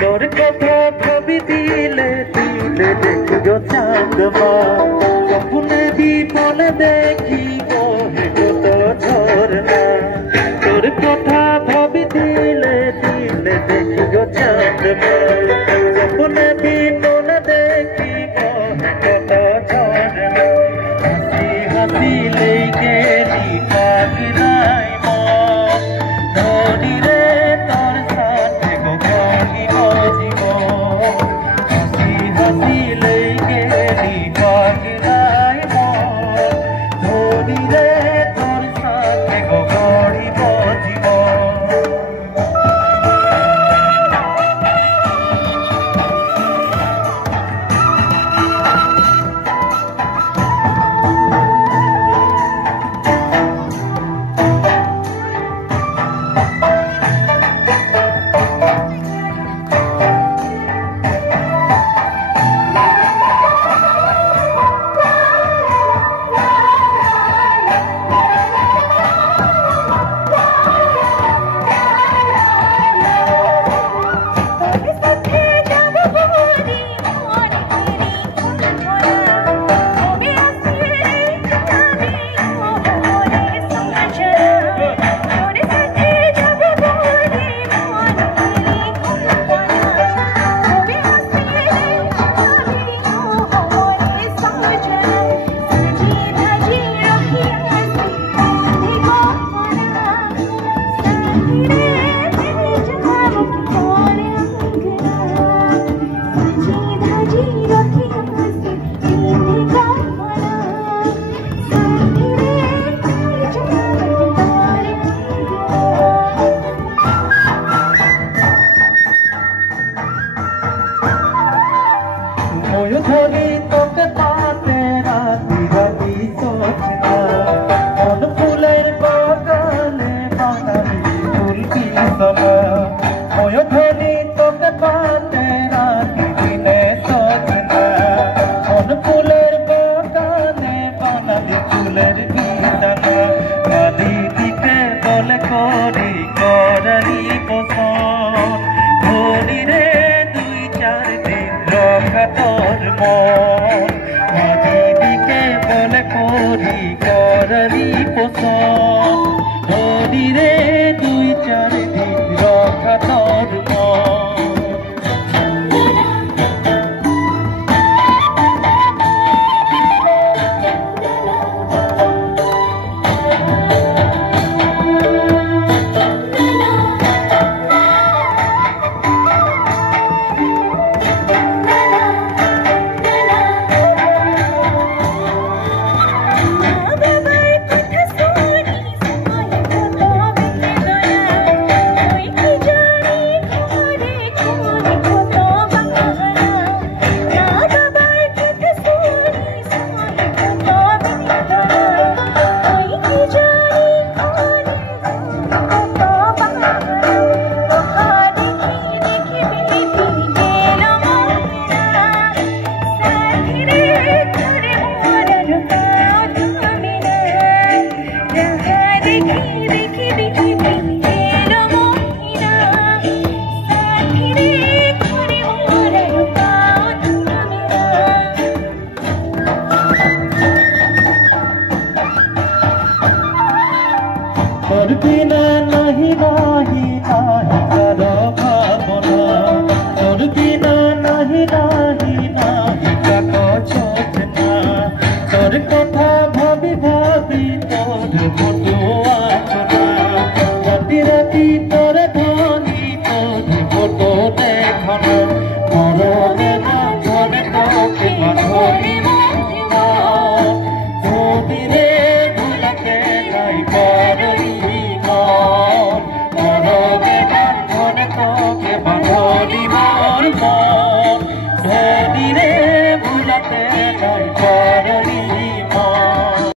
তোর কথা ভাবি দিলে দিলে দেখিও চাঁদমা স্বপ্নে বিপলে দেখিব কত ঝরনা তোর কথা ভাবি দিলে দিলে দেখিও চাঁদমা স্বপ্নে বিপলে দেখিব কত ঝরনা হাসি হাসি লেগে পাগলাই মন ধরি রে তোর সাথে গহিব জীবন হাসি হাসি লেগে পাগলাই মন ধরি রে তোর সাথে গহিব জীবন ধরি তোকে পাতে রাতি রাতি সোচনা কোন ফুলের বাগানে বানালি ফুল কি সমা ওয় ধরি তোকে পাতে রাতি দিনে সোচনা কোন ফুলের বাগানে বানালি ফুলের বিতানা কালি দিকে বলে করি করারি পছন্দ ধরি রে দুই চার দিন রক্ষা তোর মন দিদিকে বলে করি করারি পছন্দ ধরি রে দুই চার দিন রক্ষা তোর মন তোর বিনা নাহি নাহি নাহি কারো ভাবনা তোর বিনা নাহি নাহি নাহি কাকো ছোটনা তোর কথা ভাবি ভাবি তোর ফটো আঁকনা রাতি রাতি তোর ধনি তোর ফটো দেখনা